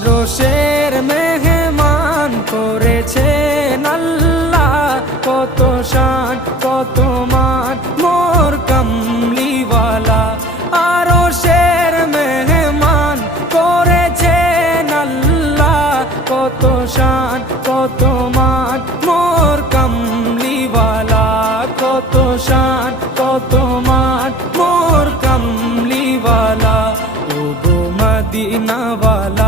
আরশের মেহমান করেছেন আল্লাহ, কত শান কত মান মোর কামলিওয়ালা। আরশের মেহমান করেছেন আল্লাহ, কত শান কত মান মোর কামলিওয়ালা, কত শান কত মান মোর কামলিওয়ালা। ও গো মদিনাওয়ালা